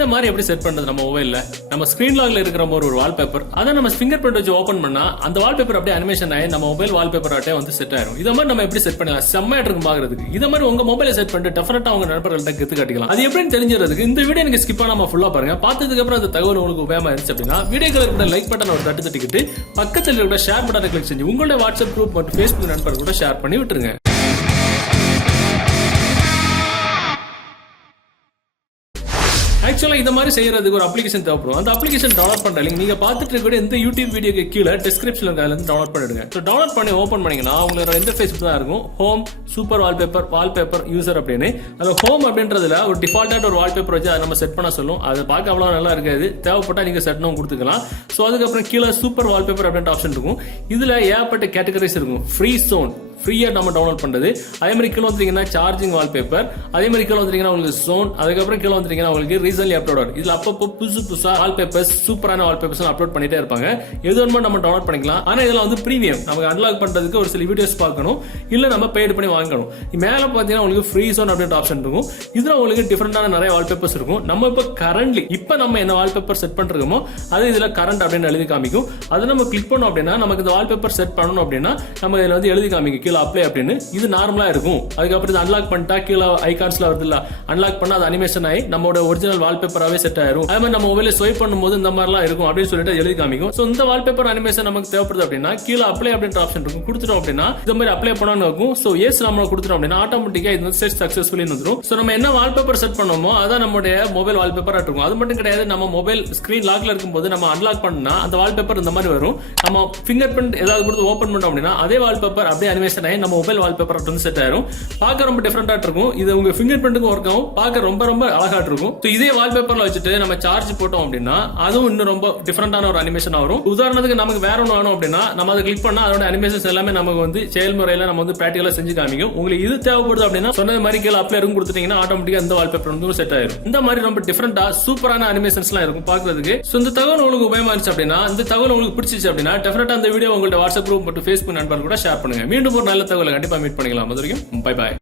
இந்த மாதிரி எப்படி செட் பண்றது நம்ம மொபைல்ல? நம்ம ஸ்கிரீன் லாக்ல இருக்கிற ஒரு வால்பேப்பர் அதை நம்ம ஃபிங்கர் பிரிண்ட் வச்சு ஓபன் பண்ணா அந்த வால்பேப்பர் அப்படியே அனிமேஷன் ஆகி நம்ம மொபைல் வால்பேப்பர் ஆட்டே வந்து செட் ஆயிரும். இத மாதிரி நம்ம எப்படி செட் பண்ணலாம்? செம்மையா இருக்கும் பாக்குறதுக்கு. இத மாதிரி உங்க மொபைலை செட் பண்ணிட்டு டெஃபினட்டா உங்க நண்பர்கள்ட்ட கெத்து காட்டிக்கலாம். அது எப்படின்னு தெரிஞ்சுறதுக்கு இந்த வீடியோ நீங்க ஸ்கிப் பண்ணாம ஃபுல்லா பாருங்க. பார்த்ததுக்கு அப்புறம் அந்த தகவல் உங்களுக்கு உபயோகமா இருந்துச்சு அப்படின்னா வீடியோக்கு இருக்கிற லைக் பட்டன் ஒரு தட்டு தட்டிக்கிட்டு பக்கத்தில் இருக்கிற ஷேர் பட்டனை கிளிக் செஞ்சு உங்களுடைய வாட்ஸ்அப் குரூப் மற்றும் ஃபேஸ்புக் நண்பர்கள் கூட ஷேர் பண்ணி விட்டுருங்க. ஆக்சுவலா இந்த மாதிரி செய்யறதுக்கு ஒரு அப்ளிகேஷன் தேவைப்படும். அந்த அப்ளிகேஷன் டவுன்லோட் பண்ற லிங்க் நீங்க பார்த்துட்டு இருக்க இந்த யூடியூப் வீடியோக்கு கீழே டிஸ்கிரிப்ஷன்ல இருந்து டவுன்லோட் பண்ணிடுங்க. டவுன்லோட் பண்ணி ஓபன் பண்ணீங்கன்னா உங்களோட இன்டர்ஃபேஸ் தான் இருக்கும். ஹோம், சூப்பர் வால்பேப்பர் யூசர் அப்படின்னு. அந்த ஹோம் அப்படின்றதுல ஒரு டிஃபால்ட்டா ஒரு வால்பேப்பர் வச்சு அதை நம்ம செட் பண்ண சொல்லும். அதை பார்க்க அவ்வளவு நல்லா இருக்காது. தேவைப்பட்டா நீங்க செட்னும் கொடுத்துக்கலாம். சோ அதுக்கப்புறம் கீழே சூப்பர் வால்பேப்பர் அப்படின்ற ஆப்ஷன் இருக்கும். இதுல ஏகப்பட்ட கேட்டகரிஸ் இருக்கும். ஃப்ரீ சோன் ஃப்ரீயா நம்ம டவுன்லோட் பண்றது. அதே மாதிரி கீழே வந்துட்டீங்கன்னா சார்ஜிங் வால்பேப்பர், அதே மாதிரி கீழே வந்துட்டீங்கன்னா உங்களுக்கு சோன், அதுக்கப்புறம் கீழே வந்துட்டீங்கன்னா உங்களுக்கு ரீசன்ட்லி அப்லோட். இதுல அப்பப்போ புதுசா வால்பேப்பர்ஸ், சூப்பரான வால்பேப்பர்ஸ் அப்லோட் பண்ணிட்டே இருப்பாங்க. எது வேணுமோ நம்ம டவுன்லோட் பண்ணிக்கலாம். ஆனா இதெல்லாம் வந்து பிரீமியம். நமக்கு அன்லாக் பண்றதுக்கு ஒரு சில வீடியோஸ் பார்க்கணும், இல்ல நம்ம பெய்ட் பண்ணி வாங்கணும். மேல பாத்தீங்கன்னா உங்களுக்கு ஃப்ரீ சோன் அப்படின்ற ஆப்ஷன் இருக்கும். இதுல உங்களுக்கு டிஃபரெண்டான நிறைய வால்பேப்பர்ஸ் இருக்கும். நம்ம இப்ப நம்ம என்ன வால்பேப்பர் செட் பண்றோமோ அது இதுல கரண்ட் அப்படின்னு எழுதி காமிக்கும். அதை நம்ம கிளிக் பண்ணோம் அப்படின்னா நமக்கு இந்த வால்பேப்பர் செட் பண்ணணும் அப்படின்னா நம்ம இதுல வந்து எழுதி காமிக்கும் அப்ளை அப்படின்னு. இது நார்மலா இருக்கும். அதுக்கப்புறம் அன்லாக் பண்ணிட்டா கீழே ஐகான்ஸ்ல வருது இல்ல, அன்லாக் பண்ணா அது அனிமேஷன் ஆகி நம்மளோட ஒரிஜினல் வால்பேப்பராவே செட் ஆயிரும். அதே மாதிரி நம்ம மொபைல ஸ்வைப் பண்ணும்போது இந்த மாதிரிலாம் இருக்கும் அப்படின்னு சொல்லிட்டு எழுதி காமிக்கும். சோ இந்த வால்பேப்பர் அனிமேஷன் நமக்கு தேவைப்படுது அப்படின்னா கீழே அப்ளை அப்படின்ற ஆப்ஷன் இருக்கும். கொடுத்துட்டோம் அப்படின்னா இந்த மாதிரி அப்ளை பண்ணணும் இருக்கும். சோ எஸ் நம்ம கொடுத்துட்டோம் அப்படின்னா ஆட்டோமேட்டிக்கா இது செட் சக்சஸ்ஃபுல்லி வந்துரும். சோ நம்ம என்ன வால்பேப்பர் செட் பண்ணோமோ அதான் நம்மளுடைய மொபைல் வால்பேப்பரா இருக்கும். அது மட்டும் கிடையாது, நம்ம மொபைல் ஸ்கிரீன் லாக்ல இருக்கும்போது நம்ம அன்லாக் பண்ணா அந்த வால்பேப்பர் இந்த மாதிரி வரும். நம்ம ஃபிங்கர் பிரிண்ட் ஏதாவது கொடுத்து ஓபன் பண்ணோம் அப்படின்னா அதே வால்பேப்பர் அப்படியே அனிமேஷன் ஆகி நம்ம மொபைல் வால்பேப்பர் வந்து செட் ஆயிரும். பார்க்க ரொம்ப டிஃபரெண்டா இருக்கும். இது உங்க ஃபிங்கர் பிரிண்ட்டுக்கும் ஒர்க் ஆகும். பார்க்க ரொம்ப ரொம்ப அழகா இருக்கும். இதே வால்பேப்பர்ல வச்சுட்டு நம்ம சார்ஜ் போட்டோம் அப்படின்னா அதுவும் இன்னும் ரொம்ப டிஃபரெண்டான ஒரு அனிமேஷன் வரும். உதாரணத்துக்கு நமக்கு வேற ஒன்று வேணும் அப்படின்னா நம்ம அதை கிளிக் பண்ணா அதோட அனிமேஷன்ஸ் எல்லாமே நமக்கு வந்து செயல்முறையில நம்ம வந்து பிராக்டிகலா செஞ்சு காமிக்கும். உங்களுக்கு இது தேவைப்படுது அப்படின்னா சொன்னது மாதிரி கீழே அப்ளை இருக்கும் கொடுத்துட்டீங்கன்னா ஆட்டோமேட்டிக்கா இந்த வால்பேப்பர் வந்து செட் ஆயிரும். இந்த மாதிரி ரொம்ப டிஃபரெண்டா சூப்பரான அனிமேஷன்ஸ் எல்லாம் இருக்கும் பாக்குறதுக்கு. இந்த தகவல் உங்களுக்கு உபயோகமா இருந்துச்சு அப்படின்னா, இந்த தகவல் உங்களுக்கு பிடிச்சிச்சு அப்படின்னா டெஃபினட்டா அந்த வீடியோ உங்களோட வாட்ஸ்அப் குரூப் மற்றும் ஃபேஸ்புக் நண்பர்கள் கூட ஷேர் பண்ணுங்க. மீண்டும் ஒரு நல்ல தகவலை கண்டிப்பா மீட் பண்ணிக்கலாம். அது வரைக்கும் பை பாய்.